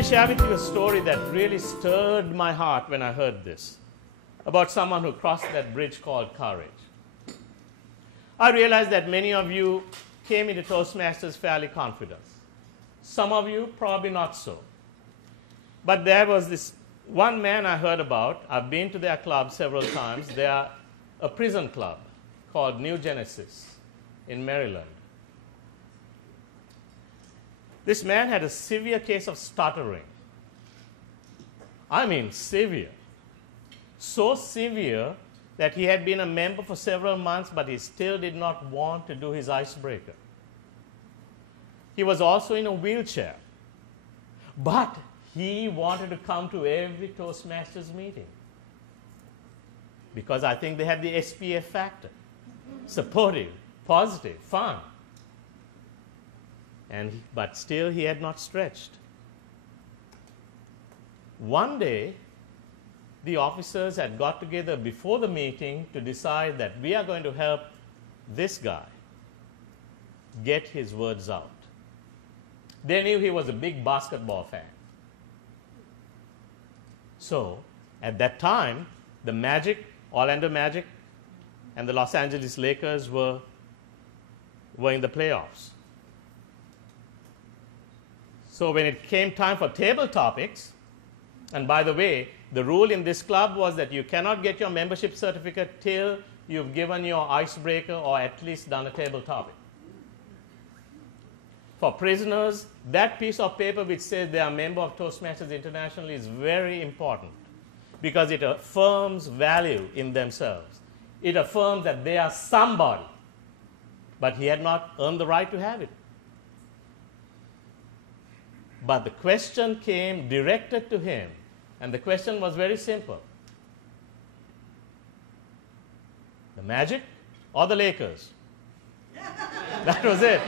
me share with you a story that really stirred my heart when I heard this, about someone who crossed that bridge called courage. I realize that many of you came into Toastmasters fairly confident. Some of you probably not so. But there was this one man I heard about. I've been to their club several times. They are a prison club called New Genesis in Maryland. This man had a severe case of stuttering. I mean severe. So severe that he had been a member for several months, but he still did not want to do his icebreaker. He was also in a wheelchair, but he wanted to come to every Toastmasters meeting because I think they had the SPF factor. Supportive, positive, fun. But still he had not stretched. One day, the officers had got together before the meeting to decide that we are going to help this guy get his words out. They knew he was a big basketball fan. So, at that time, the Magic, Orlando Magic, and the Los Angeles Lakers were in the playoffs. So when it came time for table topics, and by the way, the rule in this club was that you cannot get your membership certificate till you've given your icebreaker or at least done a table topic. For prisoners, that piece of paper which says they are a member of Toastmasters International is very important because it affirms value in themselves. It affirms that they are somebody, but he had not earned the right to have it. But the question came directed to him, and the question was very simple. The Magic or the Lakers? That was it.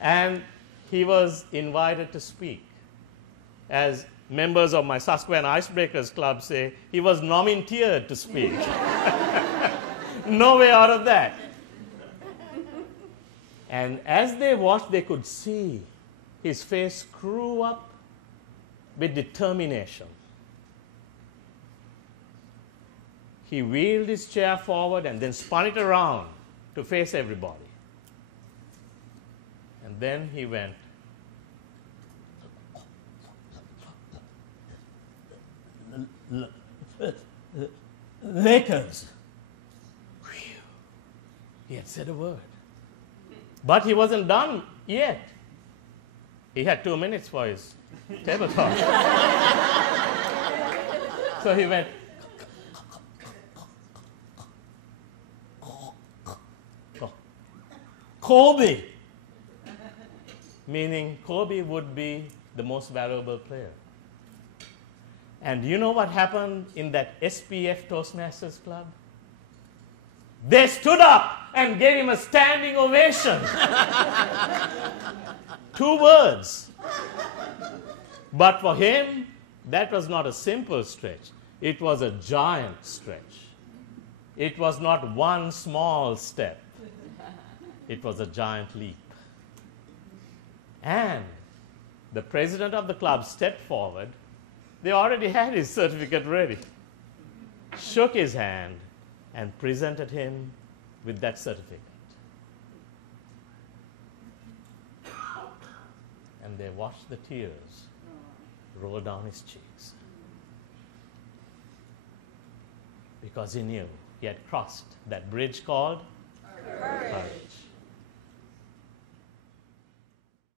And he was invited to speak. As members of my Susquehanna Icebreakers Club say, he was nominteered to speak. No way out of that. And as they watched, they could see his face screw up with determination. He wheeled his chair forward and then spun it around to face everybody. And then he went, Lakers. Whew. He had said a word. But he wasn't done yet. He had 2 minutes for his table talk. So he went, Kobe, meaning Kobe would be the most valuable player. And you know what happened in that SPF Toastmasters Club? They stood up and gave him a standing ovation. 2 words. But for him, that was not a simple stretch. It was a giant stretch. It was not one small step. It was a giant leap. And the president of the club stepped forward. They already had his certificate ready. Shook his hand and presented him with that certificate. And they watched the tears roll down his cheeks. Because he knew he had crossed that bridge called courage.